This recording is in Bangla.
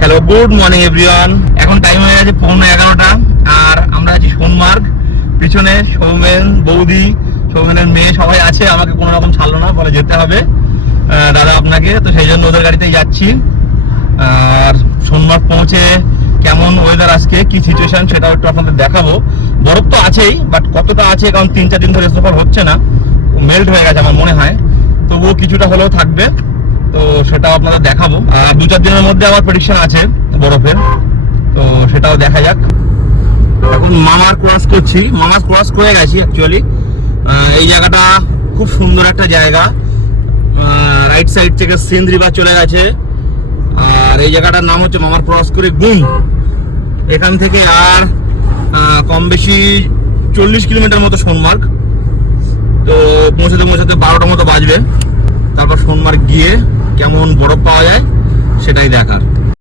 Hello, good morning everyone. এখন টাইম হয়ে গেছে 11:15 আর আমরা আছি সোনমার্গ। পিছনে সৌমেন, বৌদি, সৌমেনের মেয়ে সবাই আছে। আমাকে কোনো রকম ছাড়লো না, বলে যেতে হবে দাদা আপনাকে, তো সেই জন্য ওদের গাড়িতেই যাচ্ছি। আর সোনমার্গ পৌঁছে কেমন ওয়েদার, আজকে কি সিচুয়েশন সেটাও একটু আপনাদের দেখাবো। বরফ তো আছেই, বাট কতটা আছে কারণ 3-4 দিন ধরে স্নোফল হচ্ছে না, মেল্ট হয়ে গেছে আমার মনে হয়, তবুও কিছুটা হলেও থাকবে, তো সেটাও আপনাদের দেখাবো। আর 2-4 দিনের মধ্যে আমার প্রেডিকশন আছে বরফের, তো সেটাও দেখা যাক। এখন মামার ক্রস করছি, মামার ক্রস করে গেছি অ্যাকচুয়ালি। এই জায়গাটা খুব সুন্দর একটা জায়গা, রাইট সাইড থেকে সিন্ধ রিভার চলে গেছে। আর এই জায়গাটার নাম হচ্ছে মামার ক্রস করে গুম। এখান থেকে আর কম বেশি 40 কিলোমিটার মতো সোনমার্গ। তো পৌঁছাতে 12টা মতো বাজবে। তারপর সোনমার্গ গিয়ে কেমন বরফ পাওয়া যায় সেটাই দেখার।